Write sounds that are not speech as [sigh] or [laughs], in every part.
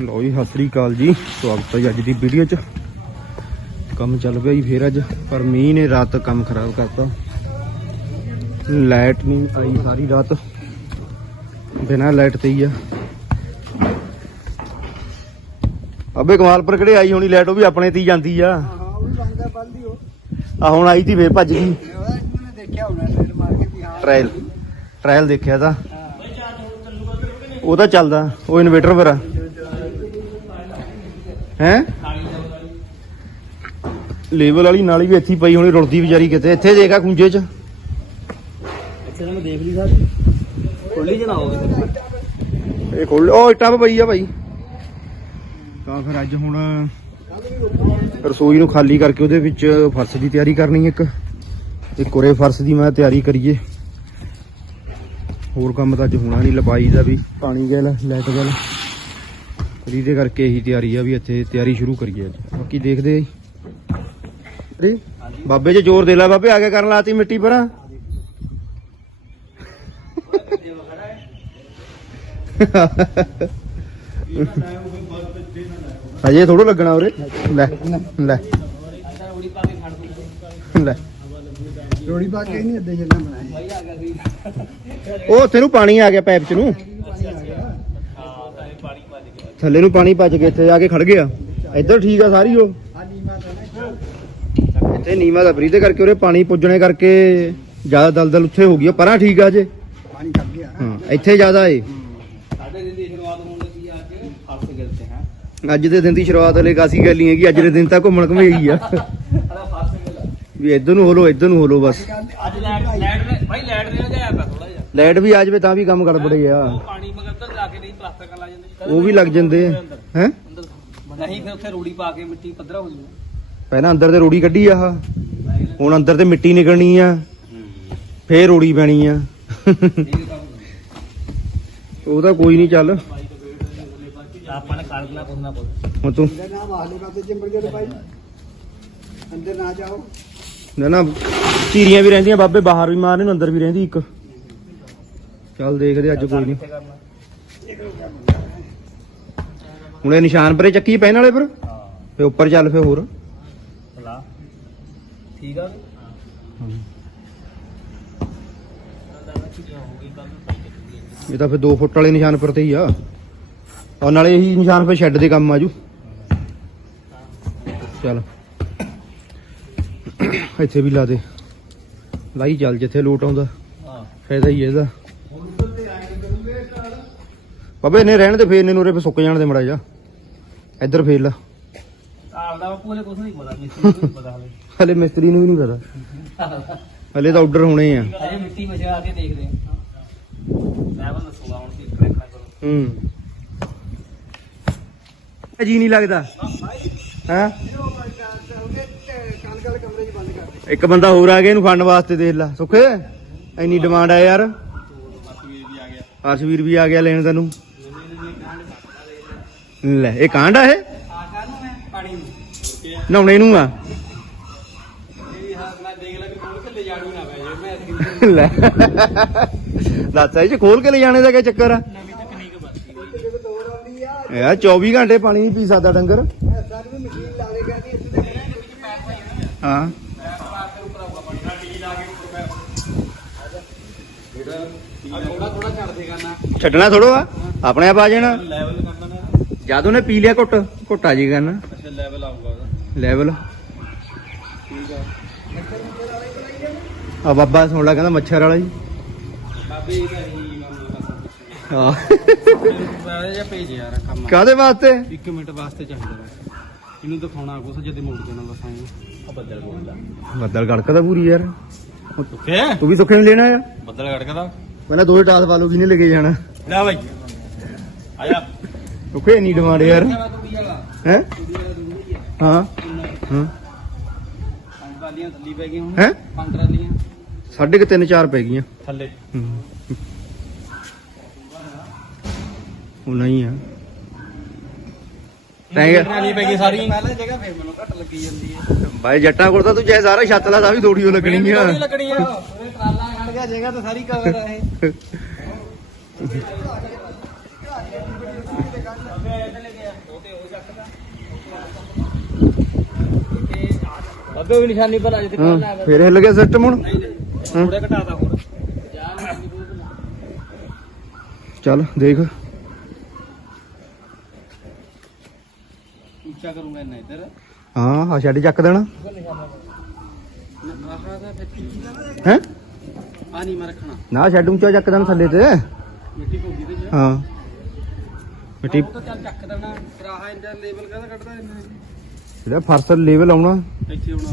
ਲਓ ਜੀ, ਸਤਿ ਸ੍ਰੀ ਅਕਾਲ ਜੀ। ਸਵਾਗਤ ਹੈ ਜੀ ਅੱਜ ਦੀ ਵੀਡੀਓ 'ਚ। ਕੰਮ ਚੱਲ ਪਿਆ ਜੀ ਫੇਰ ਅੱਜ, ਪਰ ਮੀਂਹ ਨੇ ਰਾਤ ਕੰਮ ਖਰਾਬ ਕਰਤਾ। ਲਾਈਟ ਨਹੀਂ ਆਈ ਸਾਰੀ ਰਾਤ। ਬਿਨਾਂ ਲਾਈਟ ਤੇ ਹੀ ਆ। ਅਬੇ, ਕਮਾਲਪੁਰ ਕਿਹੜੇ ਆਈ ਹੋਣੀ ਲਾਈਟ? ਉਹ ਵੀ ਆਪਣੇ ਤੇ ਹੀ ਜਾਂਦੀ ਆ। ਆ ਹੁਣ ਆਈ ਤੀ, ਫੇਰ ਭੱਜ ਗਈ। ਉਹਦਾ ਦੇਖਿਆ ਹੋਣਾ ਟ੍ਰਾਇਲ ਟ੍ਰਾਇਲ ਦੇਖਿਆ ਤਾਂ। ਉਹ ਤਾਂ ਚੱਲਦਾ। ਉਹ ਇਨਵੇਟਰ ਪਰ ਆ। ਹੈ? ਲੇਵਲ ਵਾਲੀ ਨਾਲੀ ਵੀ ਇੱਥੇ ਪਈ ਹੋਣੀ ਰੁਲਦੀ ਵਿਚਾਰੀ ਕਿਤੇ। ਇੱਥੇ ਦੇਖਾ ਖੁੰਝੇ 'ਚ। ਅੱਛਾ ਮੈਂ ਦੇਖ ਲਈ ਸਾਰੀ। ਖੁੱਲੀ ਜਨਾ ਹੋਵੇ ਇਹ ਖੋਲ ਉਹ ਇੱਟਾਂ ਪਈ ਆ ਭਾਈ। ਤਾਂ ਫਿਰ ਅੱਜ ਹੁਣ ਰਸੋਈ ਨੂੰ ਖਾਲੀ ਕਰਕੇ ਉਹਦੇ ਵਿੱਚ ਫਰਸ਼ ਦੀ ਤਿਆਰੀ ਕਰਨੀ ਇੱਕ। ਤੇ ਕੁਰੇ ਫਰਸ਼ ਦੀ ਮੈਂ ਤਿਆਰੀ ਕਰੀਏ। ਹੋਰ ਕੰਮ ਤਾਂ ਅੱਜ ਹੋਣਾ ਨਹੀਂ ਲਪਾਈ ਦਾ ਵੀ ਪਾਣੀ ਗੈਲ ਲਾਈਟ ਗੈਲ। ਫਿਰ ਇਹਦੇ ਕਰਕੇ ਇਹੀ ਤਿਆਰੀ ਆ ਵੀ ਇੱਥੇ ਤਿਆਰੀ ਸ਼ੁਰੂ ਕਰੀਏ ਅੱਜ। ਬਾਕੀ ਦੇਖਦੇ ਜੀ। ਬਾਬੇ ਜੇ ਜ਼ੋਰ ਦੇ ਲੈ ਬਾਬੇ ਆ ਕੇ ਕਰਨ ਲਾਤੀ ਮਿੱਟੀ ਪਰਾਂ। ਅਜੇ ਥੋੜਾ ਲੱਗਣਾ ਉਰੇ। ਲੈ ਲੈ। ਲੈ। ਰੋੜੀ ਪਾ ਕੇ ਨਹੀਂ ਅੱਧੇ ਜੰਨਾ ਬਣਾਏ। ਉਹ ਉੱਥੇ ਨੂੰ ਪਾਣੀ ਆ ਗਿਆ ਪਾਈਪ ਚ ਨੂੰ। ਥੱਲੇ ਨੂੰ ਪਾਣੀ ਭੱਜ ਗਿਆ ਇੱਥੇ ਆ ਕੇ ਖੜ ਗਿਆ। ਇੱਧਰ ਠੀਕ ਆ ਸਾਰੀ ਉਹ? ਆ ਨੀਮਾ ਤਾਂ ਨਾ ਇੱਥੇ ਨੀਮਾ ਦਾ ਫਰੀਦੇ ਕਰਕੇ ਉਰੇ ਪਾਣੀ ਪੁੱਜਣੇ ਕਰਕੇ ਜ਼ਿਆਦਾ ਦਲਦਲ ਉੱਥੇ ਹੋ ਗਈ ਆ, ਪਰਾਂ ਠੀਕ ਆ ਅਜੇ ਪਾਣੀ ਕੱਢ ਗਿਆ। ਹਾਂ ਇੱਥੇ ਜ਼ਿਆਦਾ ਏ। ਸਾਡੇ ਦਿਨ ਦੀ ਸ਼ੁਰੂਆਤ ਹੋਣ ਲੱਗੀ ਆ ਅੱਜ ਫਰਸ ਗਿਰਤੇ ਹੈ। ਅੱਜ ਦੇ ਦਿਨ ਦੀ ਸ਼ੁਰੂਆਤ ਹਲੇ ਕਾਸੀ ਗੱਲ ਨਹੀਂ ਹੈਗੀ ਅੱਜ ਦੇ ਦਿਨ ਤਾਂ ਘੁੰਮਣ ਘੁੰਮੇਗੀ ਆ। ਵੀ ਇੱਧਰ ਨੂੰ ਹੋਲੋ ਇੱਧਰ ਨੂੰ ਹੋਲੋ ਬਸ। ਅੱਜ ਲੈਟ ਲੈਟ ਭਾਈ ਲੈਟ ਥੋੜਾ ਜਿਹਾ। ਵੀ ਆ ਜਾਵੇ ਤਾਂ ਵੀ ਕੰਮ ਗੜਬੜ ਗਿਆ ਪਾਣੀ ਮਗਰ ਤਾਂ ਜਾ ਕੇ ਨਹੀਂ ਪਲਾਸਟਰ ਕਰ ਲਾ ਜਾਂਦੇ ਉਹ ਵੀ ਲੱਗ ਜਾਂਦੇ ਹੈ? ਅੰਦਰ ਨਹੀਂ ਫਿਰ ਉੱਥੇ ਰੂੜੀ ਪਾ ਕੇ ਮਿੱਟੀ ਪੱਧਰਾ ਹੋ ਜੂ ਪਹਿਲਾਂ ਅੰਦਰ ਤੇ ਰੋੜੀ ਕੱਢੀ ਆ ਆਹ। ਹੁਣ ਅੰਦਰ ਤੇ ਮਿੱਟੀ ਨਿਕਲਣੀ ਆ। ਫੇਰ ਰੋੜੀ ਪੈਣੀ ਆ। ਉਹ ਤਾਂ ਕੋਈ ਨਹੀਂ ਚੱਲ। ਆਪਾਂ ਨੇ ਕਰ ਦੇਣਾ ਕੁਛ ਨਾ ਕੁਛ। ਹੁਣ ਤੂੰ ਅੰਦਰ ਨਾ ਬਾਹਲੇ ਪਾਸੇ ਚਿੰਬੜ ਗਏ ਭਾਈ। ਅੰਦਰ ਨਾ ਜਾਓ। ਨਾ ਨਾ ਚੀਰੀਆਂ ਵੀ ਰਹਿੰਦੀਆਂ ਬਾਬੇ ਬਾਹਰ ਵੀ ਮਾਰਨੇ ਨੂੰ ਅੰਦਰ ਵੀ ਰਹਿੰਦੀ ਇੱਕ। ਚੱਲ ਦੇਖਦੇ ਅੱਜ ਕੋਈ ਨਹੀਂ। ਹੁਣ ਇਹ ਨਿਸ਼ਾਨ ਪਰੇ ਚੱਕੀ ਪੈਨ ਵਾਲੇ ਪਰ ਹਾਂ। ਫੇ ਉੱਪਰ ਚੱਲ ਫੇ ਹੋਰ। ਚਲਾ ਠੀਕ ਆ? ਇਹ ਤਾਂ ਫੇ 2 ਫੁੱਟ ਵਾਲੇ ਨਿਸ਼ਾਨ ਪਰ ਤੇ ਹੀ ਆ। ਔਰ ਨਾਲੇ ਇਹੀ ਨਿਸ਼ਾਨ ਫੇ ਸ਼ੈੱਡ ਦੇ ਕੰਮ ਆਜੂ। ਚੱਲ। ਇੱਥੇ ਵੀ ਲਾ ਦੇ। ਲਾਈ ਚੱਲ ਜਿੱਥੇ ਲੋਟ ਆਉਂਦਾ। ਹਾਂ। ਫਾਇਦਾ ਹੈ ਇਹਦਾ। ਬਾਬੇ ਨੇ ਰਹਿਣ ਤੇ ਫੇਰ ਨੇ ਨੂਰੇ ਫੇ ਸੁੱਕ ਜਾਣ ਦੇ ਮੜਾ ਜਾ ਇੱਧਰ ਫੇਰ ਲਾ। ਆਪਦਾ ਬਾਪੂ ਕੁਛ ਨਹੀਂ ਪਤਾ ਮਿਸਤਰੀ ਨੂੰ ਪਤਾ ਹਲੇ। ਹਲੇ ਮਿਸਤਰੀ ਨੂੰ ਵੀ ਨਹੀਂ ਪਤਾ। ਹਲੇ ਤਾਂ ਆਰਡਰ ਹੋਣੇ ਆ। ਅਜੇ ਮਿੱਟੀ ਮਜਾ ਕੇ ਦੇਖਦੇ ਆ। ਮੈਂ ਬਸ ਦੱਸੂਗਾ ਹੁਣ ਕੀ ਕਰਨਾ ਕਰੋ ਹੂੰ। ਜੀ ਨਹੀਂ ਲੱਗਦਾ। ਹਾਂ? ਦੇ ਇੱਕ ਬੰਦਾ ਹੋਰ ਆ ਗਿਆ ਇਹਨੂੰ ਫੰਡ ਵਾਸਤੇ ਦੇਖ ਲੈ। ਸੁੱਖੇ ਇੰਨੀ ਡਿਮਾਂਡ ਆ ਯਾਰ। ਅਰਸ਼ਵੀਰ ਵੀ ਆ ਗਿਆ ਲੈਣ ਤੈਨੂੰ। ਲੈ, ਇਹ ਕਾਂਡ ਆ ਇਹ? ਆ ਕਾਨੂੰ ਮੈਂ ਪਾਣੀ ਨੂੰ ਨਹਾਉਣੇ ਨੂੰ ਆ। ਇਹ ਹੱਥ ਨਾਲ ਦੇਖ ਲੈ। ਕਿ ਕੋਲ ਕੇ ਲੈ ਜਾੜੂ ਨਾ ਪੈ ਜੇ ਮੈਂ ਲੈ ਦੱਸ, ਇਹ ਖੋਲ ਕੇ ਲੈ ਜਾਣੇ ਦਾ ਕੀ ਚੱਕਰ ਆ? ਨਵੀਂ ਤਕਨੀਕ ਬਦਲੀ ਜਦੋਂ ਯਾਰ 24 ਘੰਟੇ ਪਾਣੀ ਨਹੀਂ ਪੀ ਸਕਦਾ ਡੰਗਰ। ਸਰ ਵੀ ਹਾਂ। ਥੋੜਾ ਛੱਡਣਾ ਥੋੜੋ ਆ ਆਪਣੇ ਆਪ ਆ ਜਾਣਾ। ਲੈਵਲ ਜਦ ਉਹਨੇ ਪੀ ਲਿਆ ਘੁੱਟ ਘੁੱਟ ਆ ਜਾਏਗਾ ਨਾ ਅੱਛਾ ਲੈਵਲ ਆਊਗਾ ਉਹਦਾ। ਲੈਵਲ ਠੀਕ ਆ। ਆ ਬਾਬਾ ਸੁਣ ਲਾ ਕਹਿੰਦਾ ਮੱਛਰ ਵਾਲਾ ਜੀ। ਬਾਬੇ ਇਹਦਾ ਹੀ ਕੰਮ ਹਾਂ ਆ ਜਾਂ ਭੇਜ ਯਾਰ ਕੰਮ। ਕਾਦੇ ਵਾਸਤੇ? 1 ਮਿੰਟ ਵਾਸਤੇ ਚਾਹੀਦਾ ਇਹਨੂੰ ਦਿਖਾਉਣਾ ਕੁਛ ਜਦ ਮੋੜ ਦੇਣਾ ਬਸ ਆਏ ਆ ਬੱਦਲ ਬੋਲਦਾ ਬੱਦਲ ਗੜਕਦਾ ਪੂਰੀ ਯਾਰ। ਓਕੇ ਤੂੰ ਵੀ ਸੁੱਖੇ ਨੂੰ ਲੈਣਾ ਆ। ਬੱਦਲ ਗੜਕਦਾ ਪਹਿਲਾਂ ਦੋਏ ਟਾਸ ਵਾਲੋ ਕਿਨੇ ਲੈ ਕੇ ਜਾਣਾ? ਲੈ ਬਾਈ। ਆਇਆ ਸੁੱਖੇ ਇੰਨੀ ਡਿਮਾਂਡ ਯਾਰ। ਹੈ? ਹਾਂ ਹਾਂ। ਪੰਜ ਟਰਾਲੀਆਂ ਥੱਲੀ ਪੈ ਗਈਆਂ ਹੁਣ ਹੈ? ਪੰਜ ਟਰਾਲੀਆਂ ਸਾਢੇ ਕਿ ਤਿੰਨ ਚਾਰ ਪੈ ਗਈਆਂ। ਥੱਲੇ। ਉਹ ਨਹੀਂ ਆ। ਕਿਹਾ- ਟਰਾਲੀ ਪੈ ਗਈ ਸਾਰੀ। ਪਹਿਲਾਂ ਜਗ੍ਹਾ ਫੇਰ ਮੈਨੂੰ ਘੱਟ ਲੱਗੀ ਜਾਂਦੀ ਹੈ। ਬਾਈ ਜੱਟਾਂ ਕੋਲ ਤਾਂ ਤੂੰ ਚਾਹੇ ਸਾਰਾ ਛੱਤ ਲਾ ਤਾਂ ਵੀ ਦੋੜੀਓ ਲੱਗਣੀ ਆ। ਲੱਗਣੀ ਆ। ਟਰਾਲਾ ਖੜ ਗਿਆ ਜਗ੍ਹਾ ਤਾਂ ਸਾਰੀ ਕਵਰ ਆ ਇਹ। [laughs] ਵੀ ਨਿਸ਼ਾਨੀ ਹਾਂ ਫੇਰ ਹਿੱਲ ਗਿਆ ਸਿਸਟਮ ਹੁਣ? ਹਾਂ। ਥੋੜਾ ਘਟਾਤਾ ਹੋਰ ਚੱਲ ਦੇਖ। ਉੱਚਾ ਕਰੂੰਗਾ ਇੰਨਾ ਇੱਧਰ। ਹਾਂ ਆ ਛੱਡ ਚੱਕ ਦੇਣਾ। ਆਹ ਦਾ ਫਿਰ ਹੈ ਆ ਨਹੀਂ ਮੈਂ ਰੱਖਣਾ। ਨਾ ਛੱਡ ਉੱਚਾ ਚੱਕ ਦੇਣਾ ਥੱਲੇ ਤੇ। ਮਿੱਟੀ ਪੋਗੀ ਤੇ ਜਾ ਹਾਂ। ਮਿੱਟੀ ਉਹ ਤਾਂ ਚੱਲ ਚੱਕ ਦੇਣਾ। ਫਿਰ ਆਹ ਇੰਦਾ ਲੇਬਲ ਕਾਹਦਾ ਕੱਢਦਾ ਇੰਨਾ ਜਿਹੜਾ ਫਰਸ ਲੈਵਲ ਆਉਣਾ। ਇੱਥੇ ਆਉਣਾ।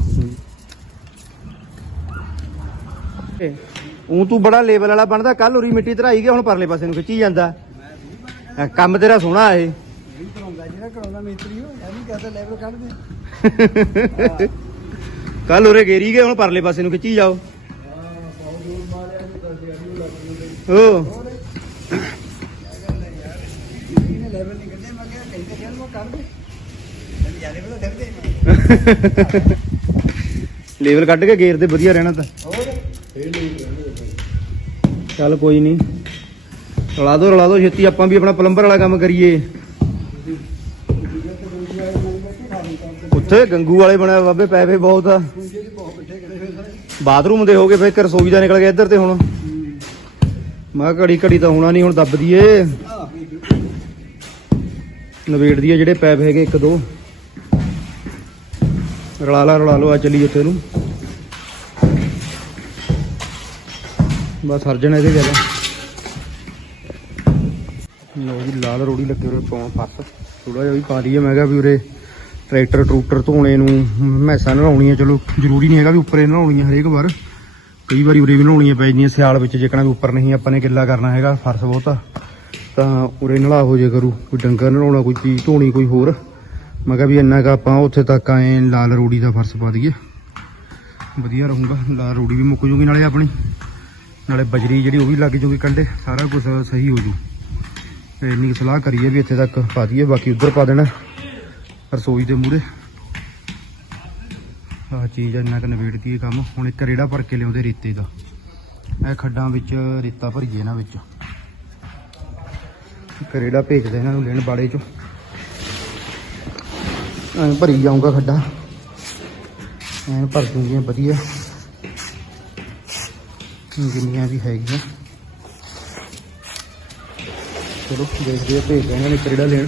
ਉਹ ਤੂੰ ਬੜਾ ਲੈਵਲ ਵਾਲਾ ਬਣਦਾ ਕੱਲ ਉਰੀ ਮਿੱਟੀ ਧਰਾਈ ਗਿਆ ਹੁਣ ਪਰਲੇ ਪਾਸੇ ਨੂੰ ਖਿੱਚੀ ਜਾਂਦਾ। ਕੰਮ ਤੇਰਾ ਸੋਹਣਾ ਇਹ। ਇਹ ਕਰਾਉਂਦਾ ਜਿਹੜਾ ਕਰਾਉਂਦਾ ਮਿਸਤਰੀ ਉਹ ਇਹ ਵੀ ਕਹਦਾ ਲੈਵਲ ਕੱਢ ਦੇ ਕੱਲ ਉਰੇ ਗੇਰੀ ਗਏ ਹੁਣ ਪਰਲੇ ਪਾਸੇ ਨੂੰ ਖਿੱਚੀ ਜਾਓ। ਓ। ਲੈਵਲ ਨਹੀਂ ਕੱਢੇ ਮੈਂ ਕਿਹਾ ਕਈ ਤੇ ਮੈਂ ਕੱਢ ਦੇ ਲੈਵਲ ਕੱਢ ਕੇ ਗੇਰ ਦੇ ਵਧੀਆ ਰਹਿਣਾ ਤਾਂ। ਹੋਰ? ਚੱਲ ਕੋਈ ਨਹੀਂ। ਰਲਾ ਦੋ ਰਲਾ ਦੋ ਛੇਤੀ ਆਪਾਂ ਵੀ ਆਪਣਾ ਪਲੰਬਰ ਵਾਲਾ ਕੰਮ ਕਰੀਏ। ਉੱਥੇ ਗੰਗੂ ਵਾਲੇ ਬਣਿਆ ਬਾਬੇ ਪੈਸੇ ਬਹੁਤ ਆ। ਬਾਥਰੂਮ ਦੇ ਹੋ ਗਏ ਫਿਰ ਇੱਕ ਰਸੋਈ ਦਾ ਨਿਕਲ ਗਿਆ ਇੱਧਰ ਤੇ ਹੁਣ। ਮੈਂ ਘੜੀ ਘੜੀ ਤਾਂ ਹੋਣਾ ਨਹੀਂ ਹੁਣ ਦੱਬ ਦਈਏ। ਨਵੇੜ ਦਈਏ ਜਿਹੜੇ ਪੈਪ ਹੈਗੇ ਇੱਕ ਦੋ। ਰਲਾ ਲਾ, ਰਲਾ ਲਓ, ਆ ਚੱਲੀ ਉੱਥੇ ਨੂੰ। ਬਸ ਹਰਜਣ ਇਹਦੇ ਗੱਲ ਲੋ ਜੀ, ਲਾਲ ਰੋੜੀ ਲੱਗੇ ਉਰੇ ਪਾਉਣ ਫਸ ਥੋੜਾ ਜਿਹਾ ਵੀ ਪਾ ਦਈਏ, ਮੈਂ ਕਿਹਾ ਵੀ ਉਰੇ ਟਰੈਕਟਰ, ਟਰੂਕਟਰ ਧੋਣੇ ਨੂੰ ਮੈਸਾਂ ਨਹਾਉਣੀਆਂ, ਚਲੋ ਜ਼ਰੂਰੀ ਨਹੀਂ ਹੈਗਾ ਵੀ ਉੱਪਰੇ ਨਲਾਉਣੀਆਂ ਹਰੇਕ ਵਾਰ। ਕਈ ਵਾਰੀ ਉਰੇ ਵੀ ਨਹਾਉਣੀਆਂ ਪੈ ਜਾਂਦੀਆਂ ਸਿਆਲ ਵਿੱਚ ਜੇਕਣਾ ਵੀ ਉੱਪਰ ਨਹੀਂ, ਆਪਾਂ ਨੇ ਗਿੱਲਾ ਕਰਨਾ ਹੈਗਾ, ਫਰਸ਼ ਬਹੁਤਾ। ਤਾਂ ਉਰੇ ਨਲਾ ਹੋ ਜੇ ਕਰੂ, ਕੋਈ ਡੰਗਰ ਨਹਾਉਣਾ, ਕੋਈ ਚੀਜ਼ ਧੋਣੀ, ਕੋਈ ਹੋਰ। ਮੈਂ ਕਿਹਾ ਵੀ ਇੰਨਾ ਕ ਆਪਾਂ ਉੱਥੇ ਤੱਕ ਆਏ, ਲਾਲ ਰੂੜੀ ਦਾ ਫਰਸ਼ ਪਾ ਦਈਏ। ਵਧੀਆ ਰਹੂਗਾ, ਲਾਲ ਰੂੜੀ ਵੀ ਮੁੱਕ ਜੂਗੀ ਨਾਲੇ ਆਪਣੀ। ਨਾਲੇ ਬਜਰੀ ਜਿਹੜੀ ਉਹ ਵੀ ਲੱਗ ਜੂਗੀ ਕੰਡੇ ਸਾਰਾ ਕੁਝ ਸਹੀ ਹੋ ਜੂ। ਤੇ ਇੰਨੀ ਸਲਾਹ ਕਰੀਏ ਵੀ ਇੱਥੇ ਤੱਕ ਪਾ ਦਈਏ, ਬਾਕੀ ਉੱਧਰ ਪਾ ਦੇਣਾ ਰਸੋਈ ਦੇ ਮੂਹਰੇ। ਆਹ ਚੀਜ਼ ਇੰਨਾ ਕੁ ਨਿਬੇੜ ਹੈ ਕੰਮ। ਹੁਣ ਇੱਕ ਰੇੜਾ ਭਰ ਕੇ ਲਿਆਉਂਦੇ ਰੇਤੇ ਦਾ। ਇਹ ਖੱਡਾਂ ਵਿੱਚ ਰੇਤਾ ਭਰੀਏ ਇਹਨਾਂ ਵਿੱਚ। ਕਰੇੜਾ ਭੇਜਦੇ ਇਹਨਾਂ ਨੂੰ ਲੈਣ ਬਾੜੇ ਚੋਂ। ਐਂ ਭਰੀ ਜਾਊਂਗਾ ਖੱਡਾ ਐਂ ਭਰ ਦੂੰਗੀਆਂ ਵਧੀਆ ਜਿੰਨੀਆਂ ਵੀ ਹੈਗੀਆਂ ਚਲੋ ਦੇਖਦੇ ਆ ਭੇਜਦੇ ਇਹਨਾਂ ਨੇ ਇੱਕ ਰੇੜਾ ਲੈਣ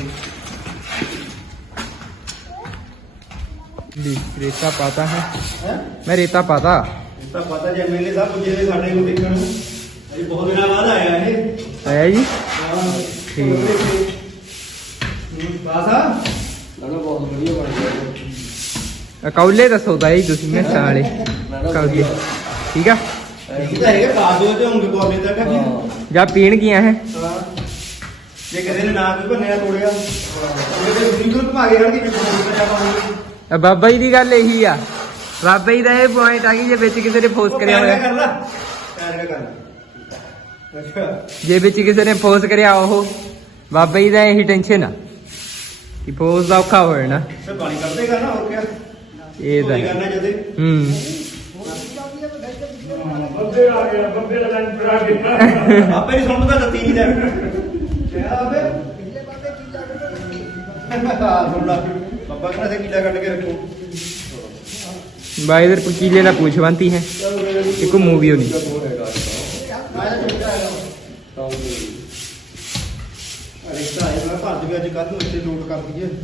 रेता पाता है मैं रेता पाता ਤਾਂ ਪਤਾ ਜੇ ਐਮਐਲਏ ਸਾਹਿਬ ਪੁੱਜੇ ਨੇ ਸਾਡੇ ਨੂੰ ਦੇਖਣ ਨੂੰ ਅਸੀਂ ਬਹੁਤ ਦਿਨਾਂ ਬਾਅਦ ਆਇਆ ਇਹ है जी ठीक ਬਾਸਾ ਨਾ ਬਹੁਤ ਵਧੀਆ ਬਣ ਗਿਆ ਕੌਲੇ ਦੱਸੋ ਤਾਈ ਤੁਸੀਂ ਮੈਸਾਂ ਵਾਲੇ ਕੌਲੇ ਠੀਕ ਆ? ਇਹ ਤਾਂ ਹੈਗਾ ਕਾਦੋ ਤੇ ਉਂਗ ਕੋਲੇ ਤੱਕ ਜਾਂ ਪੀਣ ਗਿਆ ਹੈ ਜੇ ਕਿਸੇ ਨੇ ਨਾ ਕੋਈ ਭੰਨਿਆ ਤੋੜਿਆ ਉਹਦੇ ਬਿਲਕੁਲ ਘੁਮਾ ਕੇ ਹੜ ਕੇ ਬਿਲਕੁਲ ਜਾ ਪਾਉਂਗੇ ਆ ਬਾਬਾ ਜੀ ਦੀ ਗੱਲ ਇਹੀ ਆ। ਬਾਬਾ ਜੀ ਦਾ ਇਹ ਪੁਆਇੰਟ ਆ ਕਿ ਜੇ ਵਿੱਚ ਕਿਸੇ ਨੇ ਫੋਰਸ ਕਰਿਆ ਹੋਇਆ ਕਰ ਲਾ ਪੈਰ ਕਰ ਲਾ ਅੱਛਾ ਜੇ ਵਿੱਚ ਕਿਸੇ ਨੇ ਫੋਰਸ ਕਰਿਆ ਉਹ, ਬਾਬਾ ਜੀ ਦਾ ਇਹੀ ਟੈਨਸ਼ਨ ਆ। ਕਿ ਪੋਜ਼ ਦਾ ਔਖਾ ਹੋਇਆ ਨਾ ਫਿਰ ਪਾਣੀ ਇਹ ਤਾਂ ਹੂੰ ਬੱਬੇ ਆ ਗਿਆ ਬੱਬੇ ਦਾ ਲੈਣ ਪੜਾ ਗਿਆ ਆਪੇ ਹੀ ਸੁਣਦਾ ਦਿੱਤੀ ਨਹੀਂ ਲੈ ਕਿਹਾ ਬੇ ਕੀ ਲੱਗ ਰਿਹਾ ਸੁਣ ਲਾ ਬੱਬਾ ਕਹਿੰਦਾ ਕੀਲਾ ਕੱਢ ਰੱਖੋ ਬਾਈ ਇਧਰ ਪਕੀਲੇ ਦਾ ਪੁੱਛ ਇੱਕ ਮੂਵੀ ਹੋਣੀ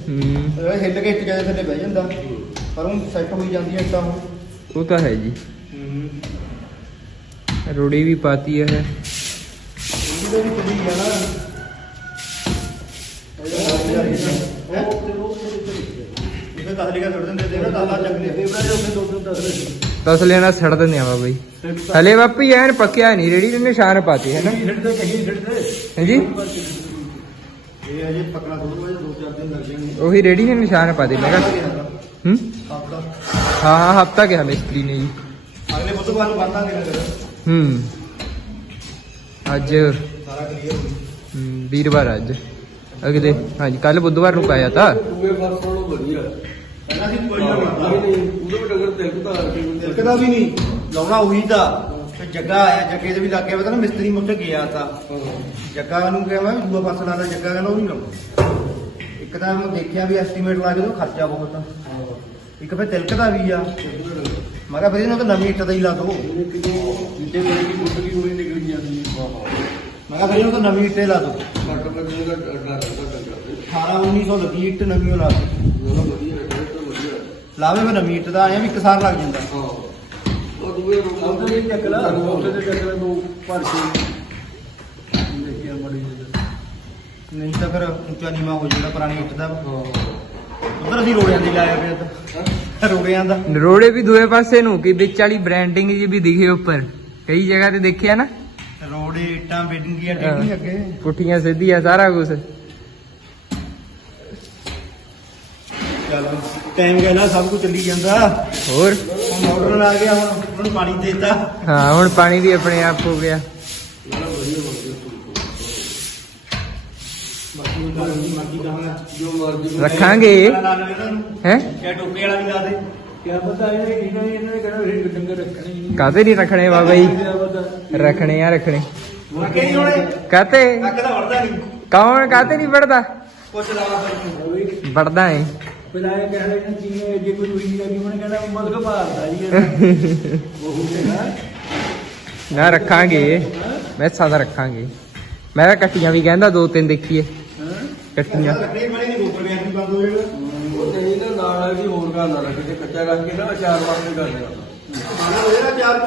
ਹੂੰ। ਇਹ ਹਿੱਲ ਕੇ ਇੱਕ ਜਗ੍ਹਾ ਥੱਲੇ ਬਹਿ ਜਾਂਦਾ। ਪਰ ਉਹ ਸੈੱਟ ਹੋਈ ਜਾਂਦੀ ਹੈ ਤਾਂ ਉਹ ਤਾਂ ਹੈ ਜੀ। ਹੂੰ। ਰੋੜੀ ਵੀ ਪਾਤੀ ਹੈ ਇਹਦੇ ਵੀ ਕੁੜੀ ਆ ਤਸ ਲੈਣਾ ਛੱਡ ਦਿੰਦੇ ਆ ਬਾਈ ਹਲੇ ਬਾਪੀ ਐਨ ਪੱਕਿਆ ਨਹੀਂ ਰੇੜੀ ਦੇ ਨਿਸ਼ਾਨ ਪਾਤੇ ਹੈ ਨਾ। ਹਾਂਜੀ? ਉਹੀ ਰੇੜੀ ਨੇ ਨਿਸ਼ਾਨ ਪਾ ਦੇ ਮੈਂ ਕਿਹਾ ਹਾਂ? ਹਫਤਾ। ਕਿਹਾ ਮਿਸਤਰੀ ਨੇ ਜੀ। ਅਗਲੇ ਬੁੱਧਵਾਰ ਨੂੰ ਬੰਦਾਂਗੇ ਫਿਰ। ਹੂੰ। ਅੱਜ। ਸਾਰਾ ਕਲੀਅਰ ਵੀਰਵਾਰ ਅੱਜ। ਅਗਲੇ ਹਾਂਜੀ ਕੱਲ ਬੁੱਧਵਾਰ ਨੂੰ ਪਾਇਆ ਤਾਂ। ਦੂਏ ਪਰਸੋਂ ਨੂੰ ਵਧੀਆ। ਪਹਿਲਾਂ ਸੀ ਕੋਈ ਨਾ ਬਣਦਾ। ਉਹਦੇ ਵੀ ਡੰਗਰ ਤਿਲਕਦਾ ਤਿਲਕਦਾ ਵੀ ਨਹੀਂ। ਲਾਉਣਾ ਉਹੀ ਦਾ ਜੱਗਾ ਆਇਆ, ਜੱਗੇ ਦੇ ਵੀ ਲੱਗ ਗਿਆ ਪਤਾ ਨਾ ਮਿਸਤਰੀ ਮੁੱਥੇ ਗਿਆ ਤਾਂ। ਜੱਗਾ ਨੂੰ ਕਿਹਾ ਮੈਂ ਦੂਆ ਪਾਸਾ ਲਾ ਲੈ, ਜੱਗਾ ਕਹਿੰਦਾ ਉਹ ਨਹੀਂ ਲਾਉਣਾ ਇੱਕ ਤਾਂ ਮੈਂ ਦੇਖਿਆ ਵੀ ਐਸਟੀਮੇਟ ਲਾ ਕੇ ਉਹ ਖਰਚਾ ਬਹੁਤ ਆ। ਇੱਕ ਫਿਰ ਤਿਲਕਦਾ ਵੀ ਆ। ਮੈਂ ਕਿਹਾ ਫਿਰ ਇਹਨੂੰ ਤਾਂ ਨਵੀਂ ਇੱਟ ਦਾ ਹੀ ਲਾ ਦੋ। ਜਿੱਤੇ ਮੇਰੇ ਦੀ ਮੁੱਢ ਦੀ ਹੋਈ ਨਿਕਲ ਜਾਂਦੀ ਮੈਂ ਕਿਹਾ ਫਿਰ ਇਹਨੂੰ ਤਾਂ ਨਵੀਂ ਇੱਟੇ ਲਾ ਦੋ। ਕੱਟ ਲੱਗੇਗਾ ਡਰ ਲੱਗਦਾ 18 1900 ਲੱਗੀ ਇੱਟ ਨਵੀਂ ਲਾ ਦੋ। ਲਾਵੇ ਮੈਂ ਨਵੀਂ ਇੱਟ ਦਾ ਆਇਆ ਵੀ ਇੱਕ ਸਾਰ ਲੱਗ ਜਾਂਦਾ। ਹਾਂ ਦੂਏ ਨਹੀਂ ਤੇ ਚੱਕ ਲਾ ਨੂੰ ਭਰ ਕੇ। ਦੇਖਿਆ ਬੜੀ ਨਹੀਂ ਤਾਂ ਫਿਰ ਉੱਚਾ ਨੀਵਾ ਹੋ ਜਾਂਦਾ ਪੁਰਾਣੀ ਇੱਟ ਦਾ ਉਧਰ ਅਸੀਂ ਰੋੜਿਆਂ ਦੀ ਲਾਇਆ ਪਿਆ ਤਾਂ। ਰੋੜਿਆਂ ਦਾ। ਰੋੜੇ ਵੀ ਦੂਏ ਪਾਸੇ ਨੂੰ ਕਿ ਵਿੱਚ ਵਾਲੀ ਬ੍ਰਾਂਡਿੰਗ ਜੀ ਵੀ ਦਿਖੇ ਉੱਪਰ। ਕਈ ਜਗ੍ਹਾ ਤੇ ਦੇਖਿਆ ਨਾ? ਰੋੜੇ ਇੱਟਾਂ ਬੇਡਿੰਗੀਆਂ ਡੇਢੀ ਅੱਗੇ। ਪੁੱਠੀਆਂ ਸਿੱਧੀਆਂ ਸਾਰਾ ਕੁਝ ਚੱਲ ਟਾਈਮ ਗਿਆ ਸਭ ਕੁਝ ਚੱਲੀ ਜਾਂਦਾ। ਹੋਰ? ਹੁਣ ਮਾਡਰਨ ਆ ਗਿਆ ਹੁਣ ਉਹਨੂੰ ਪਾਣੀ ਦੇਤਾ। ਹਾਂ ਹੁਣ ਪਾਣੀ ਵੀ ਆਪਣੇ ਆਪ ਹੋ ਗਿਆ। ਰੱਖਾਂਗੇ। ਲਾ ਹੈ? ਕਿਆ ਟੋਕੇ ਵਾਲਾ ਵੀ ਲਾ ਦੇ। ਕਿਆ ਪਤਾ ਇਹਨੇ ਕਿਹਨਾਂ ਨੇ ਇਹਨਾਂ ਨੇ ਕਿਹੜਾ ਰੇਟ ਡੰਗਰ ਰੱਖਣੇ ਹੀ ਨਹੀਂ। ਕਾਤੇ ਨਹੀਂ ਰੱਖਣੇ ਬਾਬਾ ਜੀ? ਰੱਖਣੇ ਆ ਰੱਖਣੇ। ਨਹੀਂ ਹੋਣੇ ਕਾਤੇ ਅੱਗ ਦਾ ਵੜਦਾ ਨਹੀਂ। ਕੌਣ ਕਾਤੇ ਨਹੀਂ ਪੜਦਾ ਕੁਛ ਲਾਵਾ ਫਿਰ ਹੋਵੇ ਕਹਿ ਰਹੇ ਨੇ ਚੀਨੇ ਜੇ ਕੋਈ ਹੋਈ ਲੱਗੀ ਉਹਨੇ ਕਹਿੰਦਾ ਉਮਰ ਕੋ ਭਾਰਦਾ ਜੀ ਇਹ ਬਹੁਤ ਹੈ ਨਾ ਰੱਖਾਂਗੇ। ਮੈਸਾਂ ਦਾ ਰੱਖਾਂਗੇ। ਮੈਂ ਤਾਂ ਕੱਟੀਆਂ ਵੀ ਕਹਿੰਦਾ ਦੋ ਤਿੰਨ ਦੇਖੀਏ। ਕੱਟੀਆਂ। ਲੱਕੜੀ ਬਣੇ ਨਹੀਂ ਗੋਪਰ ਵੀ ਬੰਦ ਹੋ ਜਾਏਗਾ। ਉਹ ਤੇ ਇਹਦਾ ਨਾਲ ਹੈ ਜੀ ਹੋਰ ਘਰ ਨਾਲ ਕਿਤੇ ਕੱਚਾ ਕਰਕੇ ਨਾ ਅਚਾਰ ਵਾਸਤੇ ਕਰ ਦੇਣਾ ਚਾਰ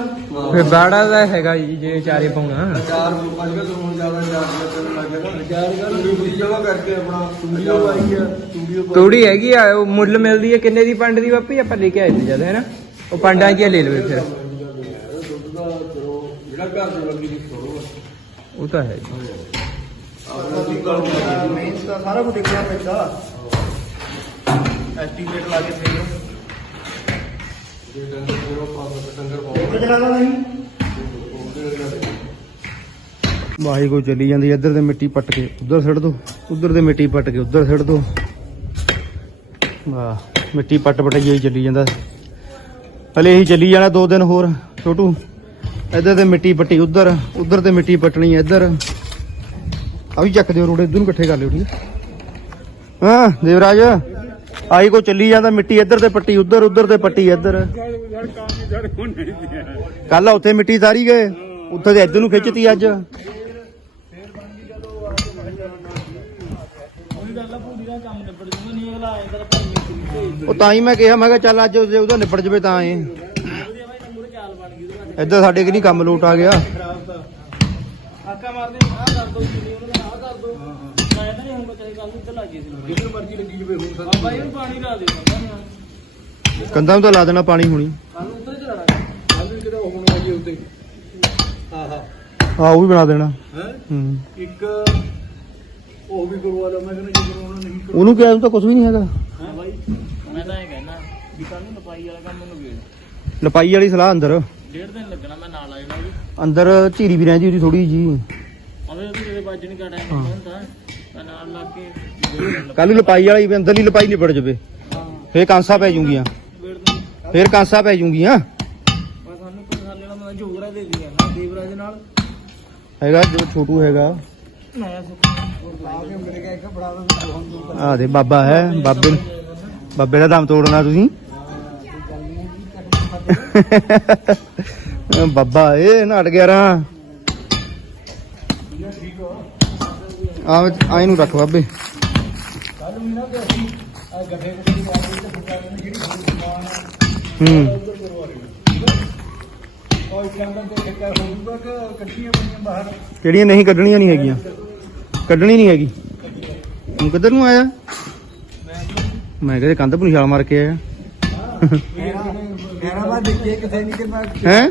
ਫਿਰ ਬਾੜਾ ਦਾ ਹੈਗਾ ਜੀ ਜੇ ਚਾਰੇ ਪਾਉਣਾ ਅਚਾਰ ਅੱਜ ਕੱਲ ਹੁਣ ਜ਼ਿਆਦਾ ਅਚਾਰ ਦਾ ਚੱਲਣ ਲੱਗ ਗਿਆ ਨਾ। ਅਚਾਰ ਕਰ ਡਿਊਟੀ ਜਮਾ ਕਰਕੇ ਆਪਣਾ ਸਟੂਡੀਓ ਆਈ ਆ। ਸਟੂਡੀਓ ਤੂੜੀ ਹੈਗੀ ਆ ਉਹ ਮੁੱਲ ਮਿਲਦੀ ਹੈ ਕਿੰਨੇ ਦੀ ਪੰਡ ਦੀ ਬਾਪੀ? ਆਪਾਂ ਲੈ ਕੇ ਆਏ ਸੀ ਜਦ ਹੈ ਨਾ? ਉਹ ਪੰਡਾਂ ਜੀ ਲੈ ਲਵੇ ਫਿਰ। ਦੁੱਧ ਦਾ ਚਲੋ ਜਿਹੜਾ ਘਰ ਦੇ ਲੱਗੀ ਦੀ ਛੋੜੋ ਉਹ ਤਾਂ ਹੈ ਜੀ। ਆਪਣਾ ਸਾਰਾ ਕੁਝ ਦੇਖਣਾ ਪੈਂਦਾ ਐਸਟੀਮੇਟ ਲਾ ਕੇ ਫੇਰ ਜੇ ਡੰਗਰ ਕਰੋ ਪਾਸ ਡੰਗਰ ਇੱਕ ਜਣਾ ਨਹੀਂ। ਵਾਹੀ ਕੋ ਚੱਲੀ ਜਾਂਦੀ ਇੱਧਰ ਤੇ ਮਿੱਟੀ ਪੱਟ ਕੇ ਉੱਧਰ ਸਿੱਟ ਦੋ ਉੱਧਰ ਤੇ ਮਿੱਟੀ ਪੱਟ ਕੇ ਉੱਧਰ ਸਿੱਟ ਦੋ। ਵਾਹ ਮਿੱਟੀ ਪੱਟ ਪਟਾਈ ਹੀ ਚੱਲੀ ਜਾਂਦਾ। ਹਲੇ ਇਹੀ ਚੱਲੀ ਜਾਣਾ ਦੋ ਦਿਨ ਹੋਰ ਛੋਟੂ। ਇੱਧਰ ਤੇ ਮਿੱਟੀ ਪੱਟੀ ਉੱਧਰ ਉੱਧਰ ਤੇ ਮਿੱਟੀ ਪੱਟਣੀ ਇੱਧਰ। ਆ ਵੀ ਚੱਕ ਦਿਓ ਰੋੜੇ ਇੱਧਰ ਨੂੰ ਇਕੱਠੇ ਕਰ ਲਿਓ ਠੀਕ ਹੈ? ਹਾਂ ਦੇਵਰਾਜ ਆਈ ਕੋ ਚੱਲੀ ਜਾਂਦਾ ਮਿੱਟੀ ਇੱਧਰ ਤੇ ਪੱਟੀ ਉੱਧਰ ਉੱਧਰ ਤੇ ਪੱਟੀ ਇੱਧਰ। ਕੱਲ ਉੱਥੇ ਮਿੱਟੀ ਸਾਰੀ ਗਏ। ਉੱਥੇ ਤੇ ਇੱਧਰ ਨੂੰ ਖਿੱਚਤੀ ਅੱਜ। ਉਹ ਤਾਂ ਹੀ ਮੈਂ ਕਿਹਾ ਮੈਂ ਕਿਹਾ ਚੱਲ ਅੱਜ ਉਹਦਾ ਨਿਪਟ ਜਵੇ ਤਾਂ ਏ ਇੱਧਰ ਸਾਡੇ ਕਿ ਨਹੀਂ ਕੰਮ ਲੋਟ ਆ ਗਿਆ। ਆਕਾ ਮਾਰਦੇ ਆ ਕਰ ਦੋ ਜੀ ਉਹਨਾਂ ਆ ਕਰ ਦੋ। ਮੈਂ ਤਾਂ ਨਹੀਂ ਹੁਣ ਬਚਾਈ ਕੱਲ ਨੂੰ ਇੱਧਰ ਲੱਗ ਗਈ ਸੀ। ਜਿੱਧਰ ਮਰਜ਼ੀ ਲੱਗੀ ਜਵੇ ਹੁਣ ਸਰ ਬਾਬਾ ਇਹਨੂੰ ਪਾਣੀ ਲਾ ਦੇ ਕੰਧਾਂ ਨੂੰ ਤਾਂ ਲਾ ਦੇਣਾ ਪਾਣੀ ਹੁਣੀ। ਕੱਲ ਨੂੰ ਉੱਧਰ ਚਲਾਣਾ ਕੱਲ ਨੂੰ ਕਿਹੜਾ ਹੋਣਾ ਆ ਜੀ ਉੱਤੇ ਆਹਾ ਆ ਉਹ ਵੀ ਬਣਾ ਦੇਣਾ। ਹੈ? ਹੂੰ। ਇੱਕ ਉਹ ਵੀ ਕਰਵਾ ਲਓ ਮੈਂ ਕਹਿੰਦਾ ਜੇ ਕਰਵਾਉਣਾ ਨਹੀਂ ਕਰਵਾਉਣਾ। ਉਹਨੂੰ ਕਿਹਾ ਉਹ ਤਾਂ ਕੁਝ ਵੀ ਨਹੀਂ ਹੈਗਾ। ਹਾਂ ਬਾਈ। ਮੈਂ ਤਾਂ ਇਹ ਕਹਿਣਾ ਵੀ ਕੱਲ ਨੂੰ ਲਪਾਈ ਵਾਲਾ ਕੰਮ ਮੈਨੂੰ ਵੇੜ ਲਪਾਈ ਵਾਲੀ ਸਲਾਹ ਅੰਦਰ। ਡੇਢ ਦਿਨ ਲੱਗਣਾ ਮੈਂ ਨਾਲ ਆ ਜਾਣਾ ਜੀ ਅੰਦਰ ਝੀਰੀ ਵੀ ਰਹਿੰਦੀ ਉਹਦੀ ਥੋੜੀ ਜੀ ਅਵੇ ਉਹਦੇ ਜਿਹੜੇ ਬਾਜ ਨਹੀਂ ਕਾਟਾ ਨਹੀਂ ਹੁੰਦਾ ਤਾਂ ਨਾਲ ਲੱਗ ਕੇ। ਡੇਢ ਦਿਨ ਕੱਲ ਨੂੰ ਲਪਾਈ ਵਾਲੀ ਵੀ ਅੰਦਰਲੀ ਲਪਾਈ ਨਿਬੜ ਜਵੇ। ਹਾਂ। ਫੇਰ ਕਾਂਸਾ ਪੈ ਜੂਗੀਆਂ। ਫੇਰ ਕਾਂਸਾ ਪੈ ਜੂਗੀਆਂ ਬਸ ਸਾਨੂੰ ਕੋਈ ਸਾਲੇ ਨਾਲ ਮੈਂ ਜੋਗਰਾ ਦੇ ਦਿਆ ਨਾ ਦੇਵਰਾਜ ਨਾਲ। ਹੈਗਾ ਜੋ ਛੋਟੂ ਹੈਗਾ। ਮੈਂ ਆ ਦਾ ਆ ਦੇ ਬਾਬਾ ਹੈ ਬਾਬੇ ਨੂੰ- ਬਾਬੇ ਦਾ ਦਮ ਤੋੜਨਾ ਤੁਸੀਂ। ਬਾਬਾ ਇਹ ਨਟ ਗਿਆ ਰਾਂ ਆ ਆਈ ਨੂੰ ਰੱਖ ਬਾਬੇ। ਕੱਲ ਵੀ ਨਾ ਤੇ ਅਸੀਂ ਆ ਗੱਡੇ ਗੱਡੇ ਦੀ ਆਪ ਤੇ ਫੁੱਟਾ ਨੇ ਜਿਹੜੀ ਹੋਰ ਸਮਾਨ ਆ। ਹੂੰ। ਉਧਰ ਕਰਵਾ ਰਹੇ ਉਹ ਇੱਕ ਅੰਦਰ ਤੇ ਠੇਕਾ ਹੋ ਜੂਗਾ ਕਿ ਕੱਟੀਆਂ ਪਈਆਂ ਬਾਹਰ ਕਿਹੜੀਆਂ ਨਹੀਂ ਕੱਢਣੀਆਂ ਨਹੀਂ ਹੈਗੀਆਂ। ਕੱਢਣੀ ਨਹੀਂ ਹੈਗੀ। ਤੂੰ ਕਿੱਧਰ ਨੂੰ ਆਇਆ? ਮੈਂ ਕਿਤੇ ਕੰਧ ਨੂੰ ਛਾਲ ਮਾਰ ਕੇ ਆਇਆ। ਮੇਰਾ ਨਹੀਂ ਕਿ ਮੈਂ ਹੈ?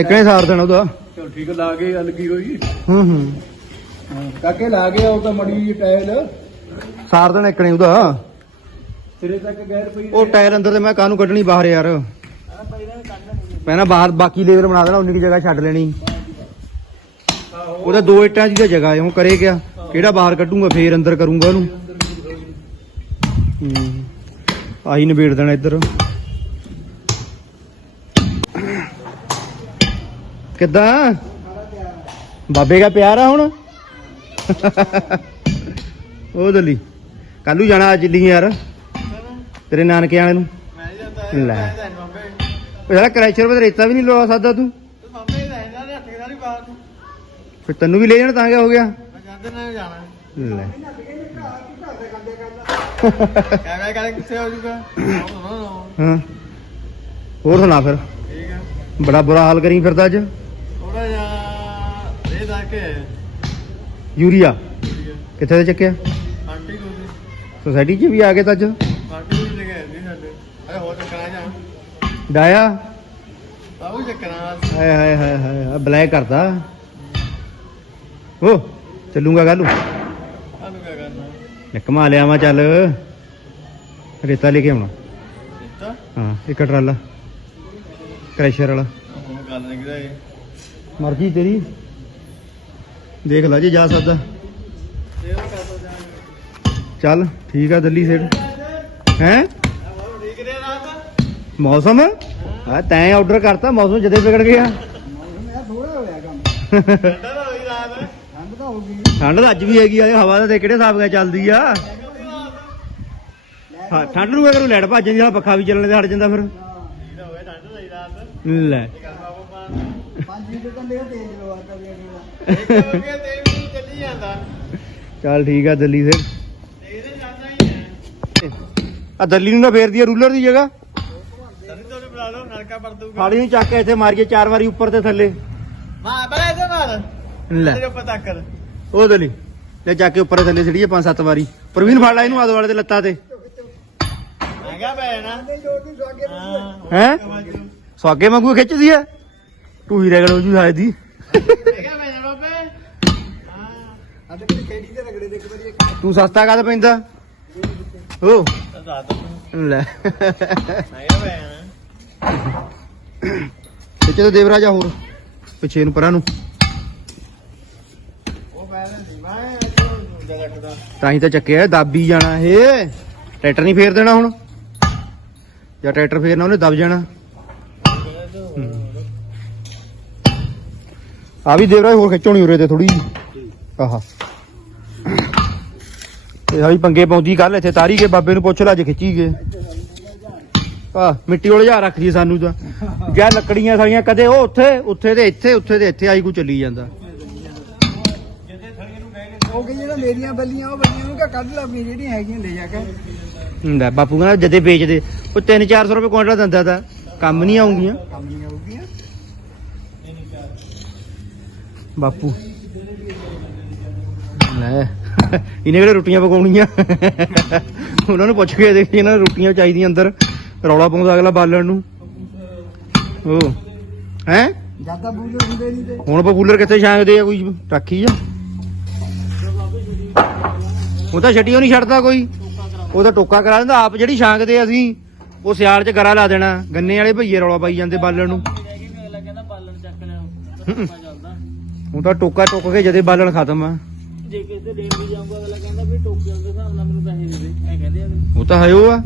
ਇਕਣੇ ਸਾਰ ਦੇਣਾ ਉਹਦਾ। ਚਲ ਠੀਕ ਲਾ ਕੇ ਲੱਗੀ ਹੋਈ? ਹੂੰ ਹੂੰ। ਕਾਕੇ ਲਾ ਗਿਆ ਉਹ ਤਾਂ ਮੜੀ ਜੀ ਟਾਇਲ। ਸਾਰ ਦੇਣਾ ਇਕਣੇ ਉਹਦਾ। ਸਿਰੇ ਤੱਕ ਗੈਰ ਪਈ ਉਹ ਟਾਇਰ ਅੰਦਰ ਤੇ ਮੈਂ ਕਾਹਨੂੰ ਕੱਢਣੀ ਬਾਹਰ ਯਾਰ? ਕੱਢ ਪਹਿਲਾਂ ਬਾਹਰ ਬਾਕੀ ਲੇਅਰ ਬਣਾ ਦੇਣਾ ਉਨੀ ਕੀ ਜਗ੍ਹਾ ਛੱਡ ਲੈਣੀ। ਉਹਦਾ ਦੋ ਇੱਟਾਂ ਦੀ ਤਾਂ ਜਗ੍ਹਾ ਹੈ ਉਹ ਕਰੇ ਗਿਆ ਕਿਹੜਾ ਬਾਹਰ ਕੱਢੂਗਾ ਫੇਰ ਅੰਦਰ ਕਰੂੰਗਾ ਉਹਨੂੰ? ਹੂੰ। ਆਹੀ ਨਿਬੇੜ ਦੇਣਾ ਇੱਧਰ। ਕਿੱਦਾਂ? ਬਾਬੇ ਦਾ ਪਿਆਰ ਆ ਹੁਣ? ਉਹ ਦਿੱਲੀ। ਕੱਲੂ ਜਾਣਾ ਅੱਜ ਲਈ ਯਾਰ। ਤੇਰੇ ਨਾਨਕੇ ਵਾਲੇ ਨੂੰ? ਮੈਂ ਜਾਂਦਾ ਲੈ। ਮੈਂ ਤਾਂ ਬੰਬੇ ਉਹ ਸਾਲਾ ਕ੍ਰੈਸ਼ਰ ਵਿੱਚ ਰੇਤਾ ਵੀ ਨਹੀਂ ਲਵਾ ਸਕਦਾ ਤੂੰ। ਤੂੰ ਬੰਬੇ ਰਹਿਣਾ ਨੇ ਅੱਠ ਸਾਰੀ ਬਾਤ ਫਿਰ ਤੈਨੂੰ ਵੀ ਲੈ ਜਾਣ ਤਾਂ ਕਿਆ ਹੋ ਗਿਆ? ਮੈਂ ਜਾਂਦੇ ਨਾ ਜਾਣਾ। ਲੈ। ਕਿਆ ਕਹਿ ਕਿੱਥੇ ਹੋ ਜੂਗਾ? ਹਾਂ। ਹੋਰ ਸੁਣਾ ਫਿਰ। ਠੀਕ ਬੜਾ ਬੁਰਾ ਹਾਲ ਕਰੀ ਫਿਰਦਾ ਅੱਜ। ਥੋੜਾ ਜਿਹਾ ਇਹ ਦਾ ਕੇ। ਯੂਰੀਆ। ਠੀਕ ਹੈ ਕਿੱਥੇ ਤੇ ਚੱਕਿਆ? ਆਂਟੀ ਕੋਲ। ਸੋਸਾਇਟੀ 'ਚ ਵੀ ਆ ਗਏ ਤਾਂ ਅੱਜ। ਅਰੇ ਹੋਰ ਚੱਕਰਾਂ ਜਾ? ਡਾਇਆ ਹਾਏ ਹਾਏ ਹਾਏ ਹਾਏ ਆ ਬਲੈਕ ਕਰਦਾ ਓ ਚੱਲੂਗਾ ਕੱਲੂ ਤੁਹਾਨੂੰ ਕੀ ਕਰਨਾ? ਨਿਕਮਾ ਲਿਆ ਮੈਂ ਚੱਲ। ਰੇਤਾ ਲੈ ਕੇ ਆਉਣਾ। ਦਿੱਤਾ ਹਾਂ ਇੱਕ ਟਰਾਲਾ। ਕ੍ਰੈਸ਼ਰ ਵਾਲਾ। ਹੁਣ ਗੱਲ ਨਹੀਂ ਕਰਾਏ ਮਰਜ਼ੀ ਤੇਰੀ। ਦੇਖ ਲੈ ਜੇ ਜਾ ਸਕਦਾ। ਇਹ ਕਰ ਦੋ ਜਾ ਚੱਲ ਠੀਕ ਆ ਦਿੱਲੀ ਸੇਠ ਹੈ? ਮੌਸਮ? ਆ ਤੈਂ ਆਰਡਰ ਕਰਤਾ ਮੌਸਮ ਜਦੇ ਵਿਗੜ ਗਿਆ। ਮੇਰਾ ਥੋੜਾ ਹੋਇਆ ਕੰਮ। ਠੰਡਾ ਤਾਂ ਹੋਈ ਰਾਤ। ਠੰਡ ਤਾਂ ਹੋ ਗਈ। ਠੰਡ ਤਾਂ ਅੱਜ ਵੀ ਹੈਗੀ ਆ ਹਵਾ ਤਾਂ ਦੇਖ ਕਿਹੜੇ ਹਿਸਾਬ ਨਾਲ ਚੱਲਦੀ ਆ? ਹਾਂ ਠੰਡ ਨੂੰ ਅਗਰ ਲੈਟ ਭੱਜ ਜਾਂਦੀ ਆ ਪੱਖਾ ਵੀ ਚੱਲਣ ਤੇ ਹਟ ਜਾਂਦਾ ਫਿਰ। ਤਾਂ ਲੈ। ਬਾਬੂ ਪਾਣ 5 ਲੀਟਰ ਤਾਂ ਲੈ ਤੇਲ ਲਵਾਤਾ ਵੀ ਇੱਕ ਹੋ ਗਿਆ ਤੇ ਵੀ ਚੱਲੀ ਠੀਕ ਆ ਦਿੱਲੀ ਸੇ ਇਹਦੇ ਜਾਂਦਾ ਹੀ ਹੈ ਆ ਦਿੱਲੀ ਨੂੰ ਨਾ ਫੇਰਦੀ ਆ ਰੂਲਰ ਦੀ ਜਗ੍ਹਾ। ਤੋਂ ਲਓ ਨਲਕਾ ਪਰ ਦੂਗਾ ਫਾੜੀ ਨੂੰ ਚੱਕ ਕੇ ਇੱਥੇ ਮਾਰੀਏ ਚਾਰ ਵਾਰੀ ਉੱਪਰ ਤੇ ਥੱਲੇ। ਮਾਰ ਬੜਾ ਇਹਦੇ ਮਾਰ ਲੈ। ਤੇਰੇ ਪਤਾ ਕਰ ਉਹ ਦਿੱਲੀ ਲੈ ਚੱਕ ਕੇ ਉੱਪਰ ਤੇ ਥੱਲੇ ਛੜੀਏ ਪੰਜ ਸੱਤ ਵਾਰੀ। ਪ੍ਰਵੀਨ ਫੜ ਲੈ ਇਹਨੂੰ ਆਦੋ ਵਾਲੇ ਤੇ ਲੱਤਾਂ ਤੇ। ਮੈਂ ਕਿਹਾ ਭੈਣਾ। ਹਾਂ? ਹੈਂ? ਸਵਾਗੇ ਵਾਂਗੂ ਖਿੱਚਦੀ ਆ ਤੂੰ ਹੀ ਰਗੜ ਹੋ ਜੂ ਆਏ ਦੀ ਹਾਂ। ਤੇ ਰਗੜੇ ਦੇ ਇੱਕ ਵਾਰੀ ਇੱਕ ਤੂੰ ਸਸਤਾ ਕਦ ਪੈਂਦਾ? ਨੂੰ ਲੈ ਮੈਂ ਕਿਹਾ ਭੈਣਾ। ਪਿੱਛੇ ਤੇ ਦੇਵਰਾਜਾ ਹੋਰ, ਪਿੱਛੇ ਨੂੰ ਪਰਾਂ ਨੂੰ। ਉਹ ਤਾਂ ਹੀ ਤਾਂ ਚੱਕਿਆ ਦਾਬੀ ਜਾਣਾ ਇਹ। ਟਰੈਕਟਰ ਨਹੀਂ ਫੇਰ ਦੇਣਾ ਹੁਣ। ਜਾਂ ਟਰੈਕਟਰ ਫੇਰਨਾ ਉਹਨੇ ਦਬ ਜਾਣਾ। ਆ ਵੀ ਦੇਵਰਾਜ ਹੋਰ ਖਿੱਚੋਣੀ ਉਰੇ ਤੇ ਥੋੜੀ ਆਹਾ। ਇਹ ਹਾਈ ਪੰਗੇ ਪਾਉਂਦੀ ਕੱਲ ਇੱਥੇ ਤਾਰੀ ਕੇ, ਬਾਬੇ ਨੂੰ ਪੁੱਛ ਲੈ ਅੱਜ ਖਿੱਚੀ ਗਏ ਆ ਮਿੱਟੀ ਜਾ ਰੱਖਦੀ ਸਾਨੂੰ ਤਾਂ। ਜਾਂ ਲੱਕੜੀਆਂ ਸਾਰੀਆਂ ਕਦੇ ਉਹ ਉੱਥੇ ਉੱਥੇ ਤੇ ਇੱਥੇ ਉੱਥੇ ਤੇ ਇੱਥੇ ਆਈ ਕੋ ਚੱਲੀ ਜਾਂਦਾ। ਉਹ ਕਿ ਜਿਹੜਾ ਮੇਰੀਆਂ ਬੱਲੀਆਂ ਉਹ ਬੱਲੀਆਂ ਨੂੰ ਕਾ ਕੱਢ ਲੈ ਆਪਣੀ ਜਿਹੜੀਆਂ ਹੈਗੀਆਂ ਲੈ ਜਾ ਕੇ। ਹੁੰਦਾ ਬਾਪੂ ਕਹਿੰਦਾ ਜਦੇ ਵੇਚਦੇ ਉਹ 3-400 ਰੁਪਏ ਕੁਇੰਟਲ ਦਿੰਦਾ ਤਾਂ ਕੰਮ ਨਹੀਂ ਆਉਂਗੀਆਂ। ਕੰਮ ਨਹੀਂ ਆਉਗੀਆਂ ਬਾਪੂ। ਲੈ ਇਹਨੇ ਕਿਹੜੇ ਰੋਟੀਆਂ ਪਕਾਉਣੀਆਂ? ਉਹਨਾਂ ਨੂੰ ਪੁੱਛ ਕੇ ਦੇਖੀ ਇਹਨਾਂ ਨੂੰ ਰੋਟੀਆਂ ਚਾਹੀਦੀਆਂ ਅੰਦਰ। ਰੌਲਾ ਪਾਉਂਦਾ ਅਗਲਾ ਬਾਲਣ ਨੂੰ। ਉਹ ਹੈ? ਜ਼ਿਆਦਾ ਬੂਲਰ ਹੁੰਦੇ ਨਹੀਂ ਤੇ। ਹੁਣ ਪਪੂਲਰ ਕਿੱਥੇ ਛਾਂਗਦੇ ਆ ਕੋਈ ਰੱਖੀ ਆ? ਉਹ ਤਾਂ ਛੱਡੀਓ ਨਹੀਂ ਛੱਡਦਾ ਕੋਈ। ਉਹ ਤਾਂ ਟੋਕਾ ਕਰਾ ਦਿੰਦਾ ਆਪ ਜਿਹੜੀ ਛਾਂਗਦੇ ਆ ਅਸੀਂ ਉਹ ਸਿਆਲ 'ਚ ਗਰਾ ਲਾ ਦੇਣਾ। ਗੰਨੇ ਵਾਲੇ ਭਈਏ ਰੌਲਾ ਪਾਈ ਜਾਂਦੇ ਬਾਲਣ ਨੂੰ। ਅਗਲਾ ਕਹਿੰਦਾ ਬਾਲਣ ਚੱਕ ਲਿਆ ਤਾਂ ਚੱਲਦਾ ਉਹ ਤਾਂ ਟੋਕਾ ਟੁੱਕ ਕੇ ਜਦੇ ਬਾਲਣ ਖਤਮ ਆ। ਜੇ ਕਿਸੇ ਦੇ ਵੀ ਜਾਊਗਾ ਅਗਲਾ ਕਹਿੰਦਾ ਵੀ ਟੋਕੀਆਂ ਦੇ ਹਿਸਾਬ ਨਾਲ ਮੈਨੂੰ ਪੈਸੇ ਦੇ ਦੇ। ਐ ਕਹਿੰਦੇ ਆ। ਉਹ ਤਾਂ ਹੈ ਉਹ ਆ।